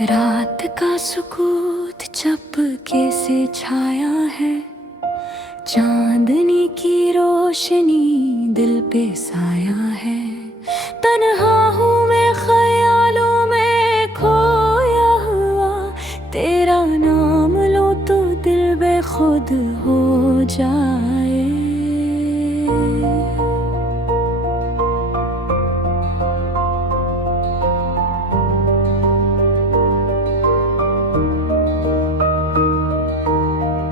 रात का सुकूत चपके से छाया है, चांदनी की रोशनी दिल पे साया है। तन्हा हूँ मैं ख्यालों में खोया हुआ, तेरा नाम लो तो दिल बेखुद हो जाए।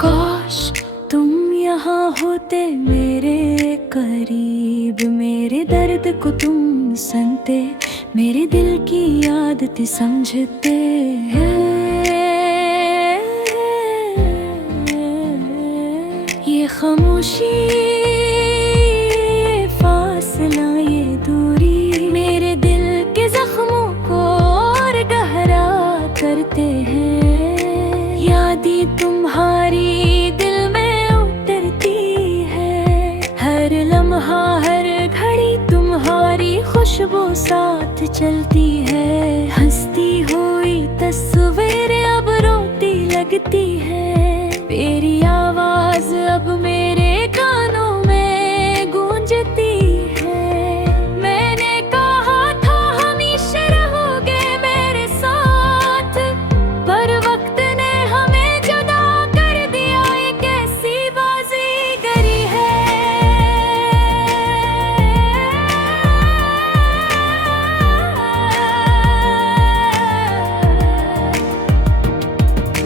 काश तुम यहाँ होते मेरे करीब, मेरे दर्द को तुम सुनते, मेरे दिल की आदत समझते हैं। ये खामोशी, ये फासला, ये दूरी मेरे दिल के जख्मों को और गहरा करते हैं। यादें तुम्हारी दिल में उतरती है, हर लम्हा हर घड़ी तुम्हारी खुशबू साथ चलती है। हंसती हुई तस्वीरें अब रोती लगती है, तेरी आवाज अब मेरे कानों में गूंजती है। मैंने कहा था हमेशा रहोगे मेरे साथ, पर वक्त ने हमें जुदा कर दिया, ये कैसी बाजीगरी है।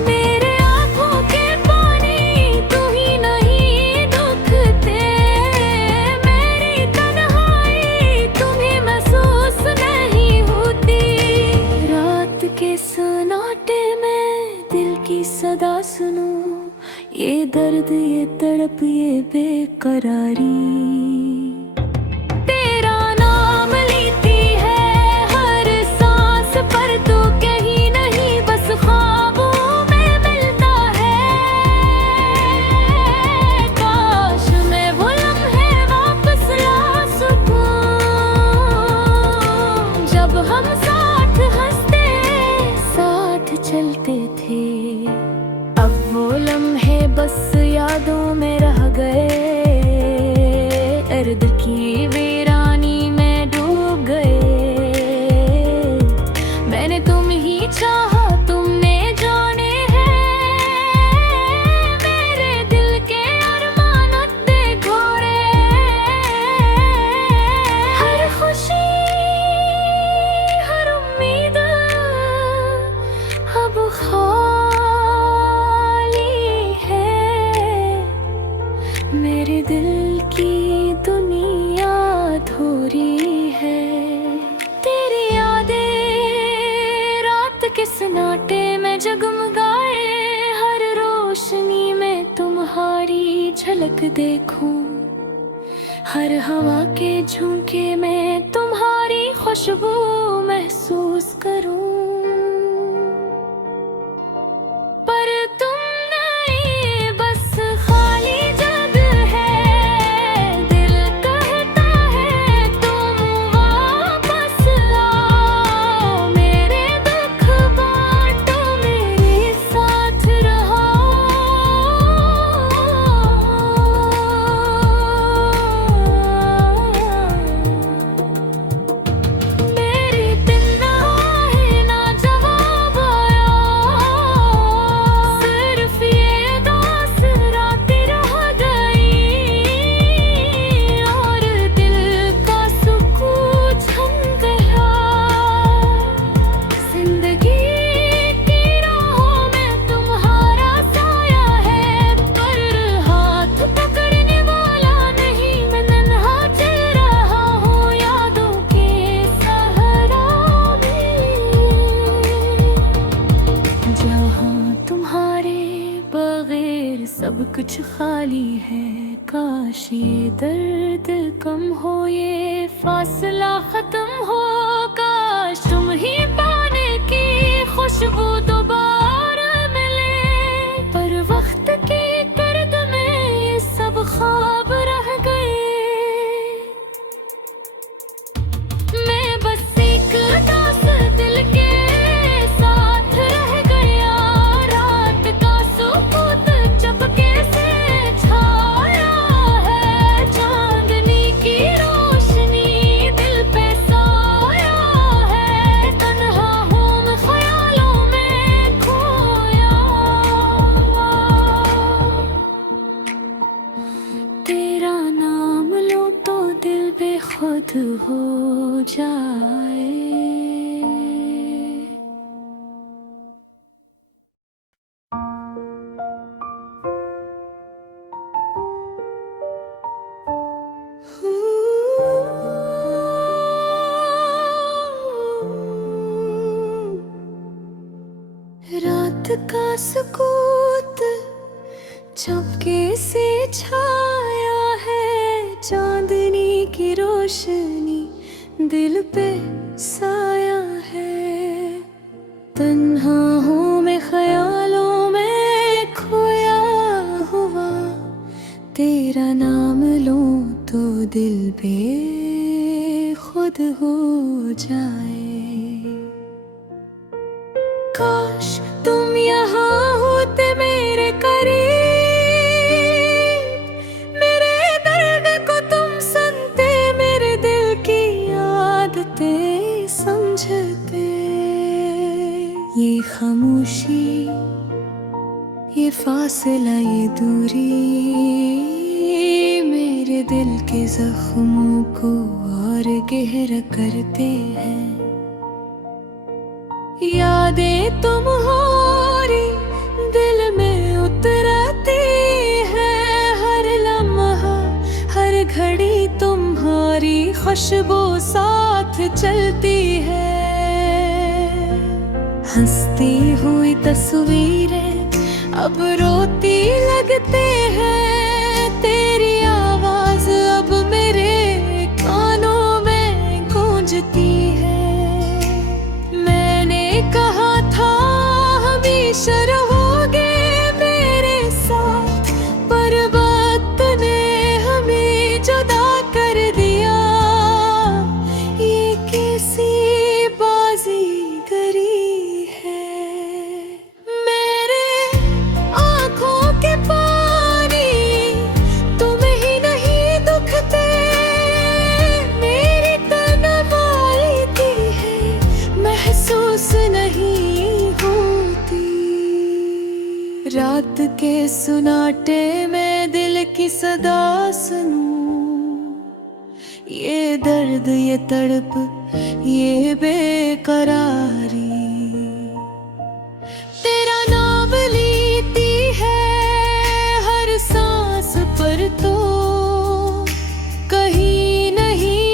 मेरे आंखों के पानी तू ही नहीं दुखते, मेरी तन्हाई तुम्हें महसूस नहीं होती। रात के सन्नाटे में दिल की सदा सुनूं, ये दर्द ये तड़प ये बेकरारी तेरा नाम लेती है हर सांस पर, तू कहीं नहीं बस ख्वाबों में मिलता है। काश मैं वो लम्हे वापस ला सकूं, जब हम साथ हंसते साथ चलते थे। अब वो लम्हे बस यादों में रह गए, अर्द की वीरानी में डूब गए। मैंने तुम ही चाहा तुमने जाने हैं, मेरे दिल के अरमानत देखो रे। हर खुशी हर उम्मीद अब खाली है, मेरे दिल की दुनिया अधूरी है। तेरी यादें रात के सन्नाटे में जगमगाए, हर रोशनी में तुम्हारी झलक देखूं, हर हवा के झोंके में तुम्हारी खुशबू महसूस करूं। पर तुम नहीं बस खाली जग है, दिल कहता है तुम वापस आओ, मेरे दुख बांटो मेरे साथ रहो। मेरी तन्हाई ना जवाब आया, सिर्फ ये दास रातें रह गई, और दिल का सुकून थम गया। जिंदगी की राहों में तुम्हारा साया है, पर हाथ पकड़ने वाला नहीं, मैं नन्हा चल रहा हूँ यादों के सहारा में। जहाँ तुम्हारे बगैर सब कुछ खाली है, काश ये दर्द कम हो, ये फासला खत्म हो। काश तुम ही पाने की खुशबू दोबारा मिले, पर वक्त की गर्द में ये सब ख्वाब रह गए। मैं बस एक उदास दिल के साथ खुद हो जाए। रात का सुकूत चुपके से छाया है, चांदनी की रोशनी दिल पे साया है। तन्हा हूँ मैं ख्यालों में खोया हुआ, तेरा नाम लूं तो दिल पे खुद हो जाए। काश तुम यहाँ होते मेरे करीब, मेरे दर्द को तुम सुनते, मेरे दिल की आदतें समझते। ये खामोशी, ये फासला, ये दूरी मेरे दिल के जख्मों को और गहरा करते हैं। यादें तुम्हारी दिल में उतरती है, हर लम्हा हर घड़ी तुम्हारी खुशबू साथ चलती है। हंसती हुई तस्वीरें अब रोती लगते हैं, तेरी आवाज अब मेरे कानों में गूंजती है। कहा था हमेशा रहोगे मेरे साथ, पर वक्त ने हमें जुदा कर दिया। ये कैसी बाजीगरी है। मेरे आँखों के पानी तुम्हें ही नहीं दुखते, मेरी तन्हाई की है महसूस नहीं होती। रात के सुनाटे में दिल की सदा सुनूं, ये दर्द, ये तड़प, ये बेकरारी तेरा नाम लेती है हर सांस पर, तो कहीं नहीं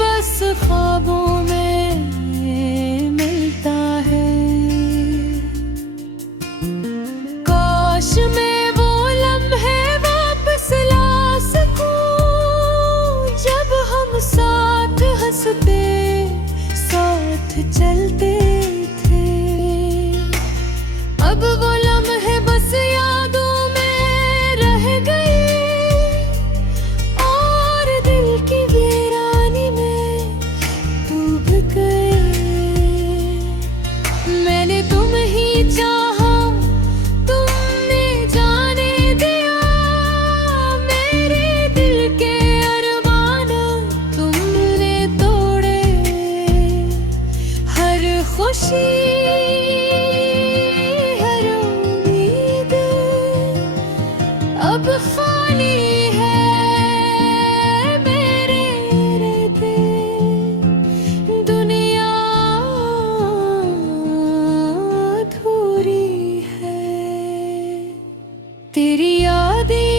बस ख्वाबों में मिलता है। काश मैं वो लम्हे वापस ला सकूं, जब हम साथ हंसते साथ चलते थे। अब वो लम्हे बस यादों में रह गए, और दिल की वीरानी में डूब गए। मैंने तुम ही चाहा, तुमने जाने दिया मेरे दिल के अरमान, तुमने तोड़े हर खुशी हर उम्मीद अब खाली है मेरे रहते। दुनिया अधूरी है, तेरी यादें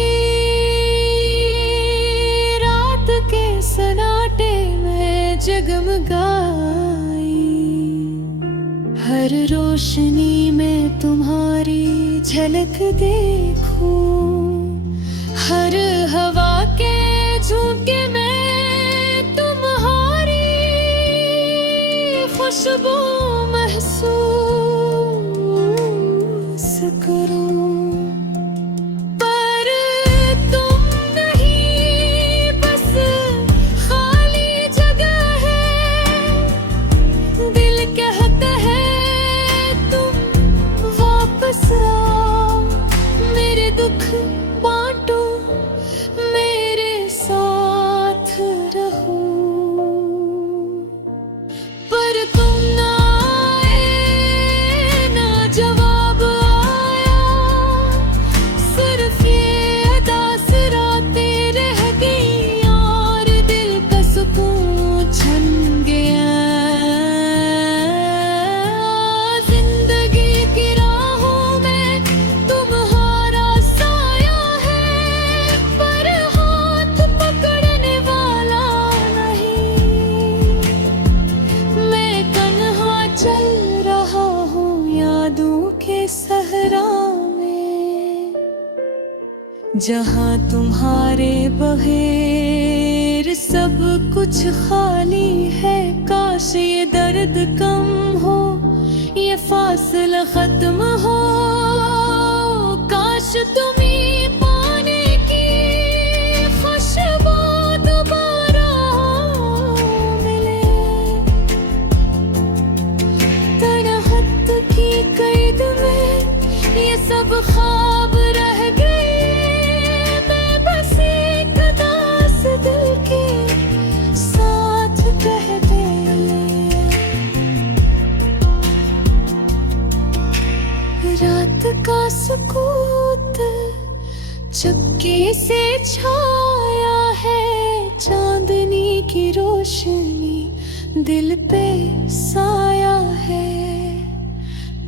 रात के सन्नाटे में जगमगाई। हर रोशनी में तुम्हारी झलक देखूं, हर हवा के झोंके में तुम्हारी खुशबू महसूस करूं। पर तुम नहीं, बस खाली जगह है। दिल कहता है तुम वापस आओ, मेरे दुख बांटो, मेरे साथ रहो। पर तुम ना आए, ना जवाब आया, जहाँ तुम्हारे बगैर सब कुछ खाली है। काश ये दर्द कम हो, ये फासला खत्म हो। काश तुम्हें पाने की खुशबू दोबारा मिले। तन्हाई की कैद में ये सब ख्वाब रह गए। दिल के साथ कह दे, रात का सुकूत चुपके से छाया है। चांदनी की रोशनी दिल पे साया है।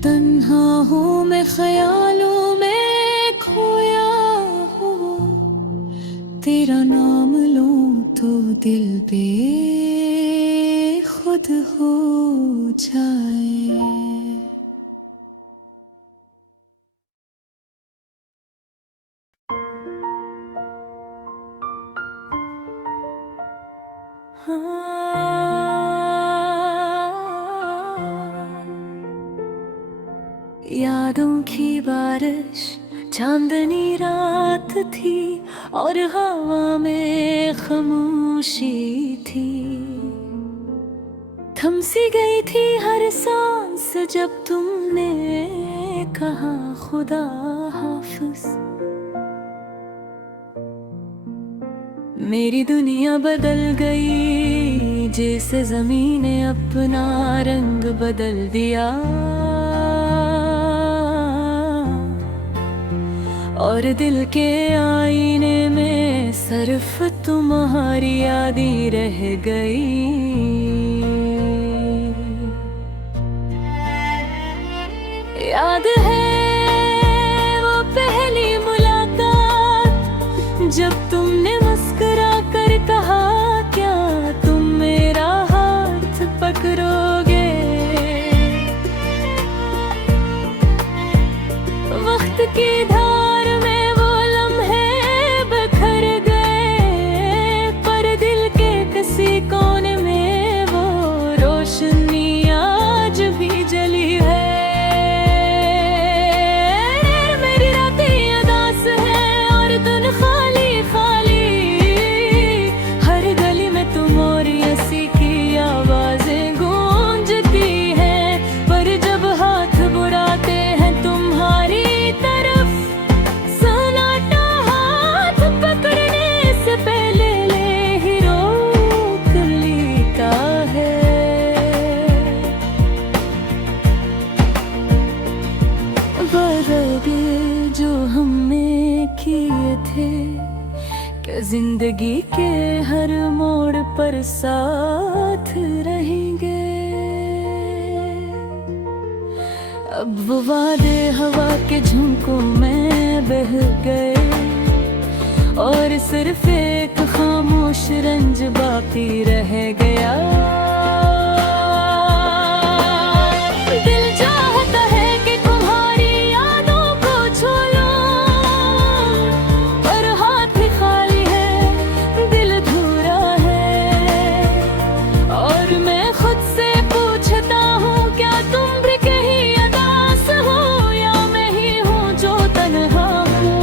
तन्हा हूँ मैं, ख्यालों में खोया हूँ। तेरा नाम लूं तो दिल पे खुद हो जाए। यादों की बारिश, चांदनी रात थी और हवा में खामोशी थी। थम सी गई थी हर सांस जब तुमने कहा खुदा हाफिज। मेरी दुनिया बदल गई जैसे ज़मीन ने अपना रंग बदल दिया। और दिल के आईने में सिर्फ तुम्हारी याद ही रह गई। याद है वो पहली मुलाकात जब तुमने मुस्कुरा कर कहा क्या तुम मेरा हाथ पकड़ोगे। वक्त की धार में वो लम्हे बखर गए, पर दिल के किसी कोने में वो रोशनी आज भी जली है। मेरी रातें उदास हैं और दिन खाली खाली। हर गली में तुम और हंसी की आवाजें गूंजती हैं, पर जब हाथ बुलाते हैं तुम्हारी तरफ, सन्नाटा हाथ पकड़ने से पहले ले ही रोक लेता है। वादे जो हमने किए थे कि जिंदगी के हर मोड़ पर साथ रहेंगे, अब वो वादे हवा के झोंकों में बह गए और सिर्फ एक खामोश रंज बाकी रह गया। दिल चाहता है कि तुम्हारी यादों को छू लूं, पर हाथ ही खाली है, दिल अधूरा है। और मैं खुद से पूछता हूँ क्या तुम भी कहीं अदास हो, या मैं ही हूँ जो तन्हा हूँ।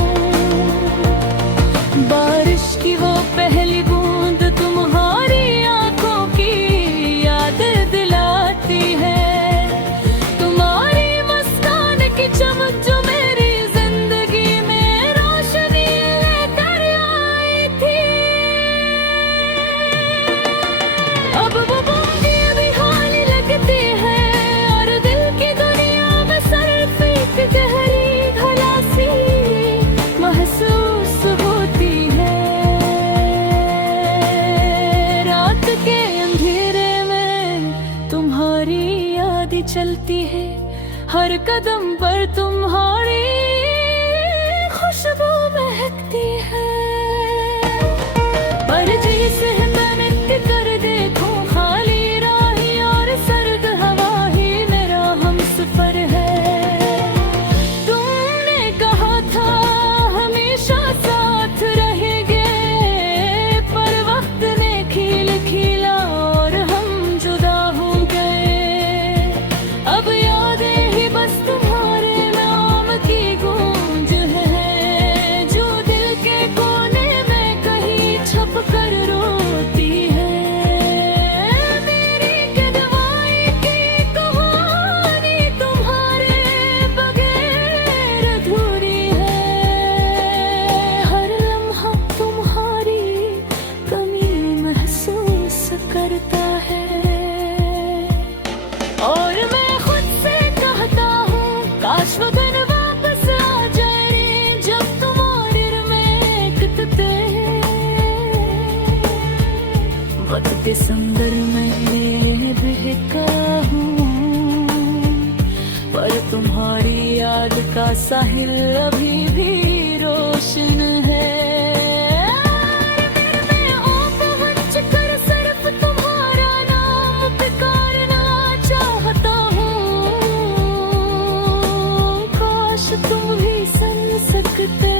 बारिश की वो पहली बूंद तुम्हारी आंखों की याद दिलाती है। तुम्हारी मुस्कान की चमक जो मेरी जिंदगी में रोशनी लेकर आई थी। अब वो बूंदें भी हाली लगती है और दिल की दुनिया में सिर्फ एक गहरी खलासी महसूस होती है। रात के अंधेरे में तुम्हारी याद ही चलती है, हर कदम पर तुम्हारी खुशबू महकती है। पर जैसे मैं नित्य कर देखूं खाली राही और सर्द हवा ही मेरा हमसफर है। तुमने कहा था हमेशा के समंदर में बहका हूँ, पर तुम्हारी याद का साहिल अभी भी रोशन है। मैं ओ पहुंच कर सिर्फ तुम्हारा नाम पुकारना चाहता हूँ, काश तुम भी सुन सकते।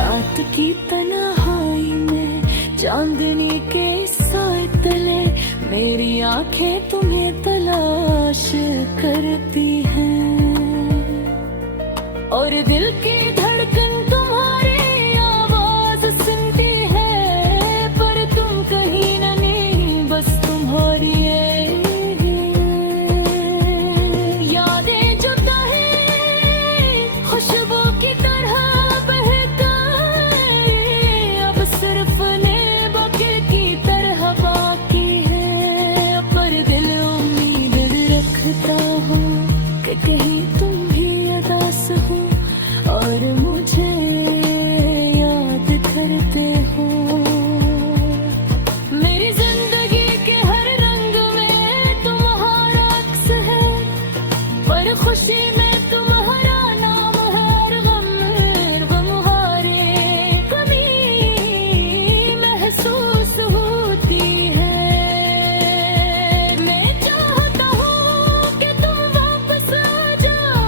रात की तन्हाई में चांदनी के साए तले मेरी आंखें तुम्हें तलाश करती हैं, और दिल की धड़कन तुम्हारी आवाज सुनती है, पर तुम कहीं न नहीं, बस तुम्हारी यादें जुदा है खुशबू की तरह बहकाए, अब सिर्फ नेबके की तरह बाकी है। पर दिल उम्मीद रखता हूँ कि कहीं तुम भी उदास हो और मुझे याद करते हो। मेरी जिंदगी के हर रंग में तुम्हारा अक्स है, पर खुशी में तुम्हारा नाम है। हर गम हारे कमी महसूस होती है। मैं चाहता हूँ कि तुम वापस आ जाओ,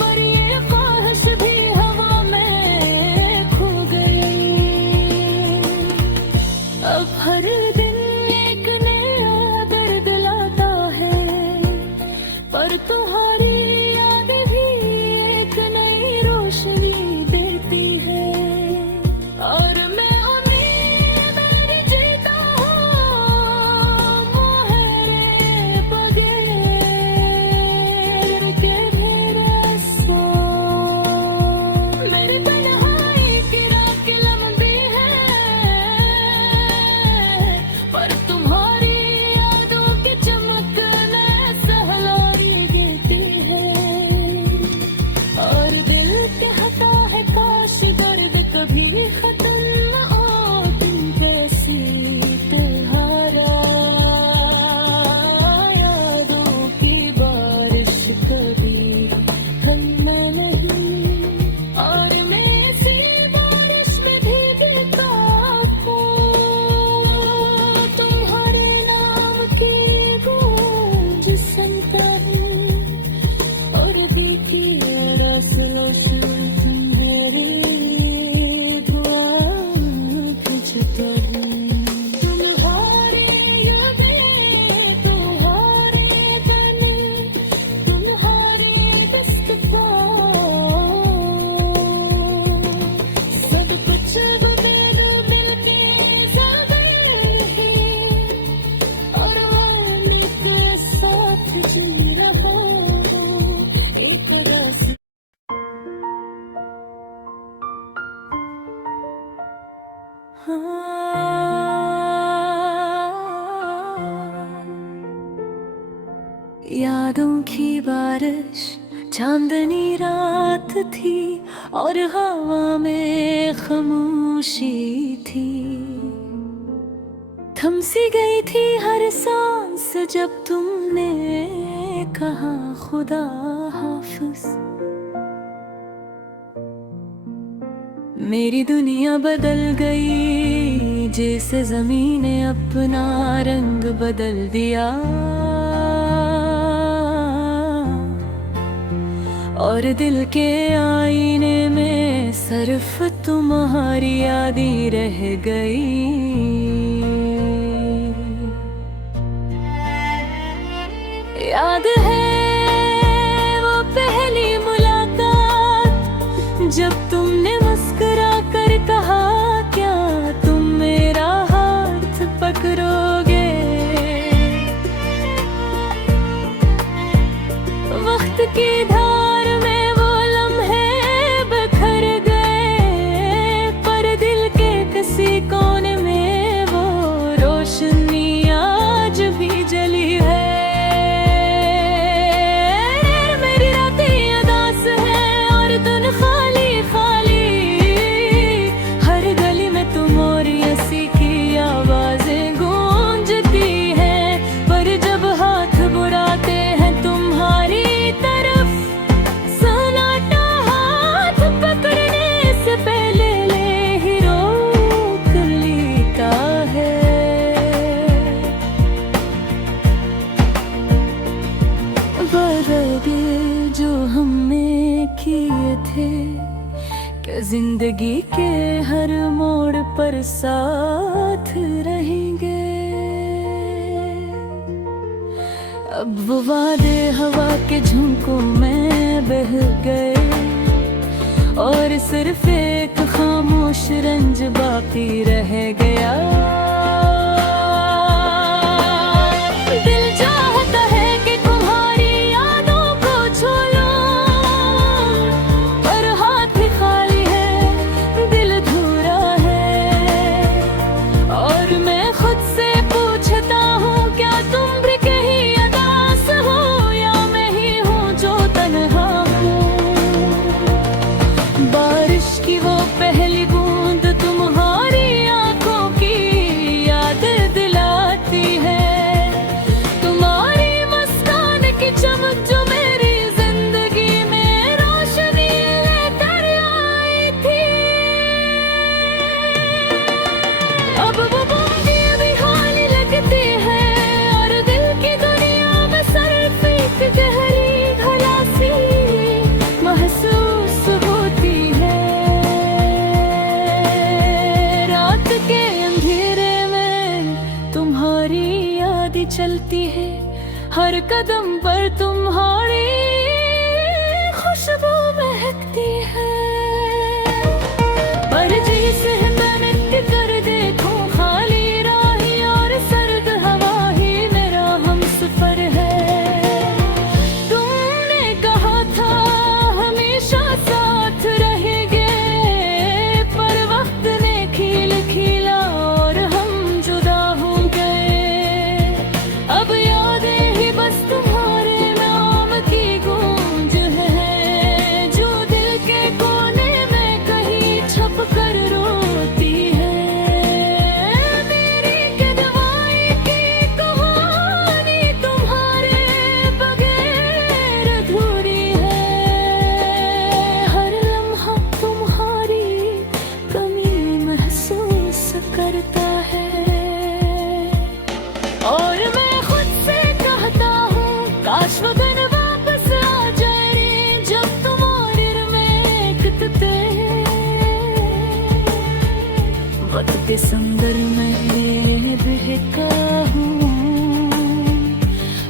पर ये ख्वाहिश भी हवा में खो गई। अब हर दिन एक नया दर्द लाता है, पर तुम्हारी यादें भी एक नई रोशनी देती है। और मैं उम्मीद मेरी जीता हूँ मुहरे बगैर के मेरे सो। मेरी तन्हाई की रात लंबी है, पर तुम्हारी यादों की चमक में सहलाई देती है। और दिल कहता है काश दर्द कभी खत्म न हो, तुम वैसी त्योहारा यादों की बारिश कभी थम नहीं। और मैं इसी बारिश में भीगता हूँ, तुम्हारे नाम की गूंज सुनता है, और देखी रसलो तुम्हारी दुआ खिंचता है। तुम्हारे यादें तुम्हारे बने, तुम्हारे दस्त सब कुछ बदल मिलके जाते हैं, और मैं के साथ जी रहा हूँ एक रस। यादों की बारिश चांदनी रात थी, और हवा में खामोशी थी। थम सी गई थी हर सांस जब तुमने कहा खुदा हाफिज। मेरी दुनिया बदल गई जैसे ज़मीन ने अपना रंग बदल दिया, और दिल के आईने में सिर्फ तुम्हारी याद ही रह गई। याद है वो पहली मुलाकात जब तुमने मुस्कुरा कर कहा क्या तुम मेरा हाथ पकड़ोगे। वक्त की धार में वो लम्हे बखर गए, पर दिल के किसी कोने में वो रोशनी आज भी जली है। मेरी रातें उदास है और दिन खाली खाली, हर गली में वादे जो हमने किए थे कि जिंदगी के हर मोड़ पर साथ रहेंगे, अब वो वादे हवा के झोंकों में बह गए और सिर्फ एक खामोश रंज बाकी रह गया। दिल चाहता है कि तुम्हारी यादों को छू लूं, पर हाथ ही खाली है, दिल अधूरा है। और मैं खुद से पूछता हूँ, क्या तुम भी कहीं अदास हो या मैं ही हूँ जो तन्हा हूँ। बारिश की वो पहली बूंद तुम्हारी आंखों की याद दिलाती है, तुम्हारी मुस्कान की चमक जो मेरी जिंदगी में रोशनी लेकर आई थी। अब वो बूंदें भी खाली लगती है और दिल की दुनिया में सिर्फ एक गहरी खलासी महसूस होती है। रात के अंधेरे में तुम्हारी याद चलती है, हर कदम पर तुम्हारी खुशबू महकती है। पर जिसे मैंने कर देखूं खाली राही और सर्द हवा ही मेरा हमसफर है। तुमने कहा था हमेशा साथ रहेंगे, पर वक्त ने खील खीला और हम जुदा हो गए। अब यादें ही बस तुम्हारे नाम की गूंज है, जो दिल के कोने में कहीं छप कर रोती है। मेरी कदवाई की कहानी तुम्हारे बगैर अधूरी है, हर लम्हा तुम्हारी कमी महसूस करता है। और मैं खुद से कहता हूँ, काश वो दिन वापस आ जाए रे, जब तुम और मैं कितते वक्त के समंदर में बहका हूँ,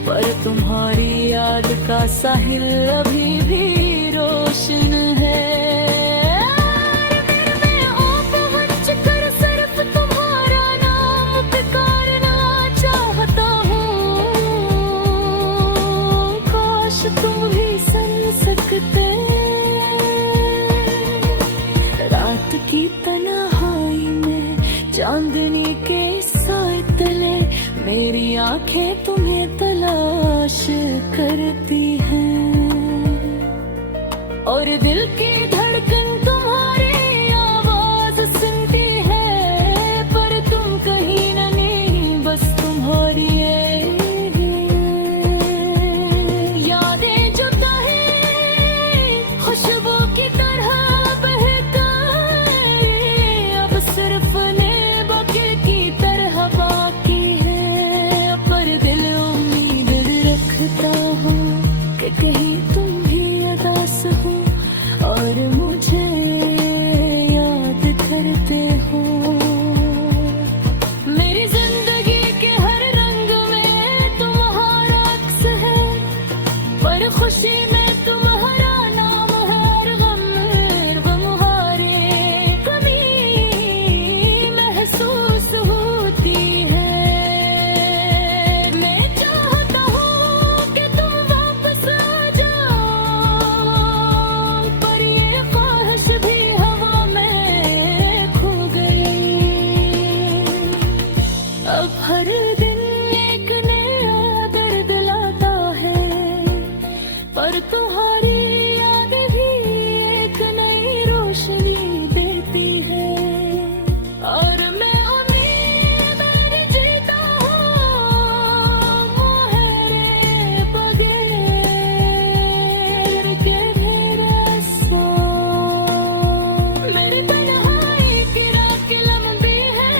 पर तुम्हारी याद का साहिल अभी भी रोशन है। मैं ओ पहुंच कर सिर्फ तुम्हारा नाम पुकारना चाहता हूँ, काश तुम भी सुन सकते। रात की तन्हाई में चांदनी के साए तले मेरी आंखें तुम्हें तलाश करती हैं, और दिल की धड़कन तुम्हारी आवाज सुनती है, पर तुम कहीं न नहीं, बस तुम्हारी यादें जो तहे खुशबू की तरह बहकाए, अब सिर्फ नेबके की तरह बाकी है। पर दिल उम्मीद रखता हूँ कि कहीं तुम भी अदास हो और मुझे याद करते हो। मेरी जिंदगी के हर रंग में तुम्हारा अक्स है, पर खुशी में तुम्हारा नाम है, हर गम हारे कमी महसूस होती है। मैं चाहता हूँ कि तुम वापस आ जाओ, पर ये ख्वाहिश भी हवा में खो गई। अब हर दिन एक नया दर्द लाता है, पर तुम्हारी यादें भी एक नई रोशनी देती है। और मैं उम्मीद मेरी जीता हूँ मोहरे बगैर के मेरे सो। मेरी तन्हाई की रात लंबी है,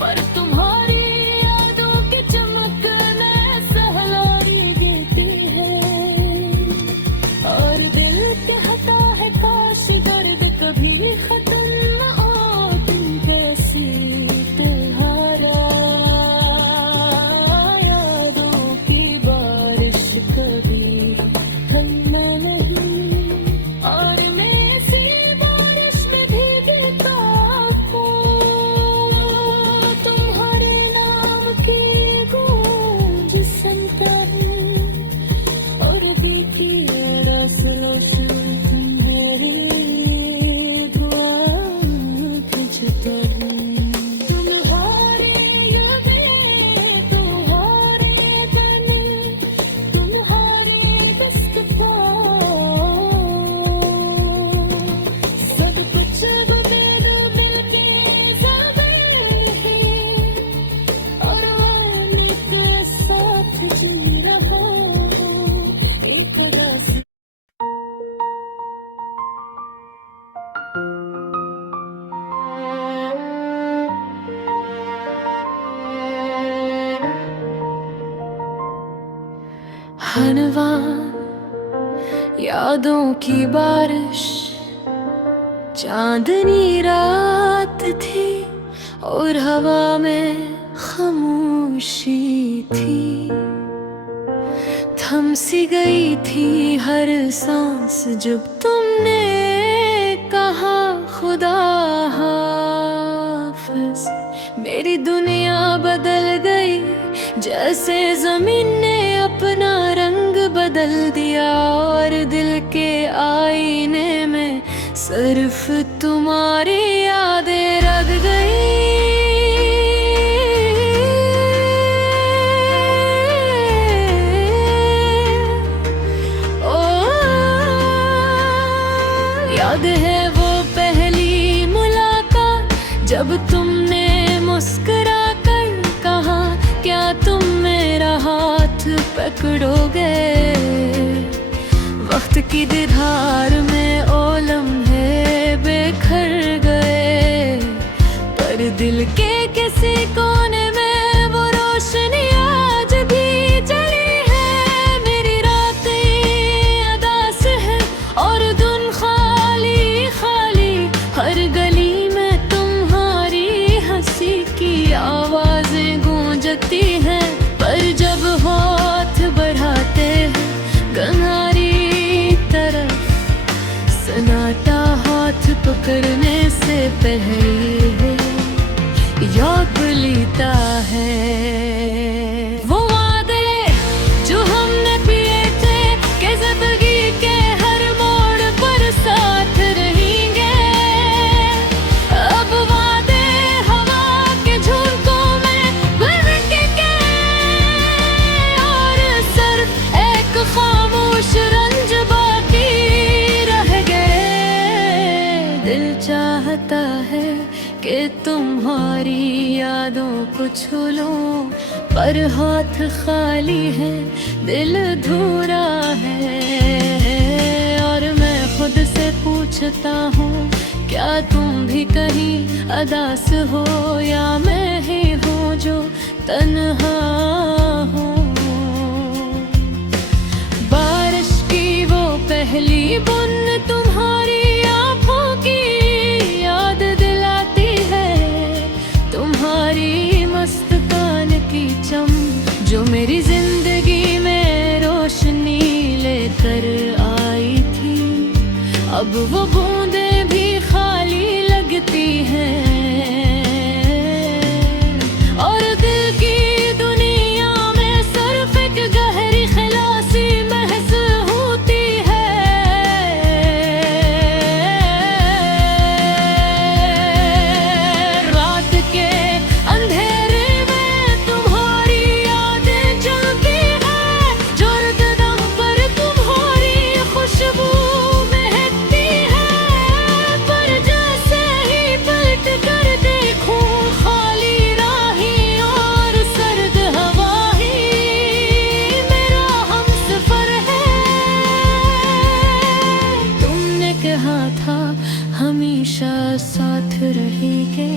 पर तुम्हारी यादों की चमक ने सहला हनवा यादों की बारिश, चांदनी रात थी और हवा में खामोशी थी। थम सी गई थी हर सांस जब तुमने कहा खुदा हाफ़िज़। मेरी दुनिया बदल गई जैसे जमीन ने अपना रंग बदल दिया, और दिल के आईने में सिर्फ तुम्हारी यादें रह गई। ओ याद है वो पहली मुलाकात जब तुमने मुस्कुरा कर कहा, क्या तुम मेरा हाथ पकड़ोगे। वक्त की दीदार में ओ लम्हे बिखर गए, पर दिल के किसी कोने में वो रोशनी आज भी जली है। मेरी रातें अदास है और धुन खाली खाली, हर गली में तुम्हारी हंसी की आवाजें गूंजती हैं, पर जब हाथ बढ़ाते हैं गंगारी तरफ, सन्नाटा हाथ पकड़ने से पहले याद लेता है। वो वादे जो हमने किए थे कि जिंदगी के हर मोड़ पर साथ रहेंगे, अब वादे हवा के झोंकों में बन के और सिर्फ एक खामोश रंज बाकी रह गए। दिल चाहता है कि तुम्हारी यादों को छू लूं, पर हाथ खाली है, दिल अधूरा है। और मैं खुद से पूछता हूँ, क्या तुम भी कहीं अदास हो, या मैं ही हूँ जो तन्हा हूँ। बारिश की वो पहली बूंद तुम्हारी आँखों की याद दिलाती है, तुम्हारी मस्तान की चम जो मेरी जिंदगी में रोशनी लेकर आई थी। अब वो बूंदें भी खाली लगती हैं, और दिल की दुनिया में सिर्फ एक गहरी खलासी महज होती है। रात के अंधेरे में तुम्हारी यादें जलती है, जुर्द दम पर तुम्हारी खुशबू महकती है, पर जैसे ही पलट कर देखूं खाली राही और सर्द हवा ही मेरा हमसफर है। तुमने कहा था हमेशा साथ रहेंगे,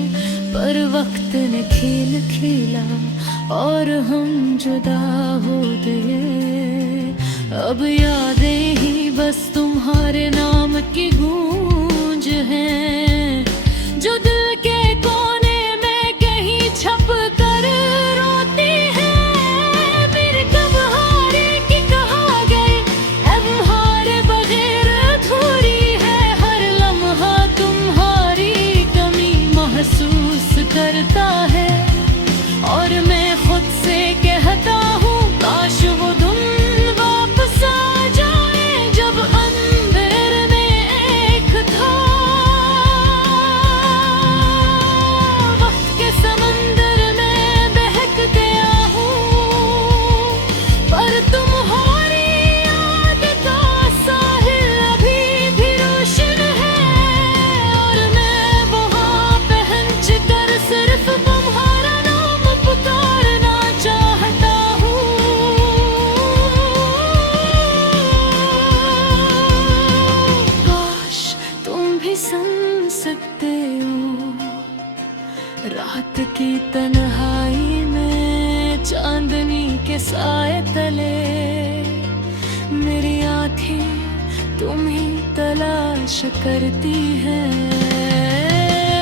पर वक्त ने खेल खेला और हम जुदा हो गए। अब यादें ही बस तुम्हारे नाम की गूंज हैं, जो दिल के कोने में कहीं छप कर रोती है। मेरे कब हारे कि कहा गए, अब हारे बगैर अधूरी है। हर लम्हा तुम्हारी कमी महसूस करता है, और मैं खुद से कहता हूँ काश वो दिन वापस आ जाए, जब अंधेर में तलाश करती है।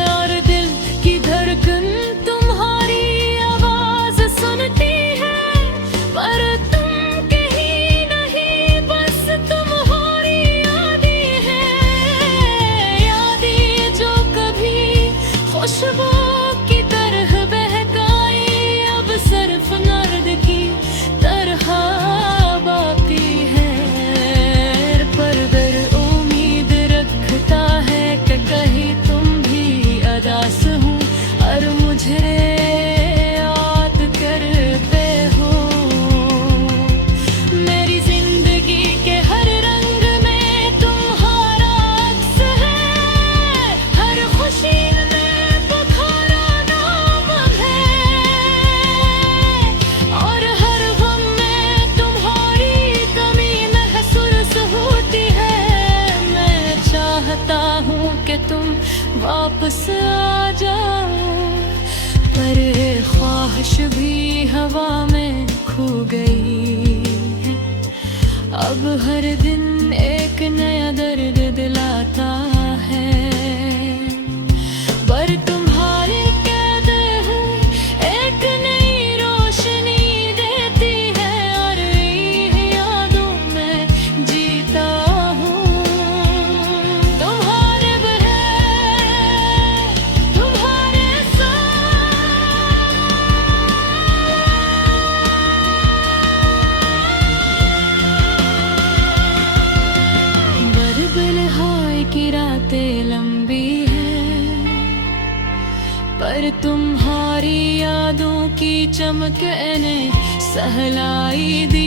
और दिल की धड़कन तुम्हारी आवाज सुनती है, पर तुम कहीं नहीं, बस तुम्हारी यादें हैं। यादें जो कभी खुशबू की तरह बहकाई, अब सिर्फ नर्द की तरह बाकी है। पर दिल उम्मीद रखता है कि कहीं तुम भी अदास हो और मुझे याद करते हो। मेरी जिंदगी के हर रंग में तुम्हारा अक्स है, हर खुशी में बखारा नाम है, और हर गम में तुम्हारी कमी महसूस होती है। मैं चाहता हूँ कि तुम वापस आ जाओ, पर ख्वाहिश भी हवा में खो गई है। अब हर दिन एक नया दर्द दिलाता है, पर तुम्हारी कैद है एक नई रोशनी देती है। और यही यादों में जीता हूँ, तुम्हारे बगैर, तुम्हारे साथ। बरबलहाय की रातें लंबी हैं, पर तुम्हारी यादों की चमक ने सहलाई दी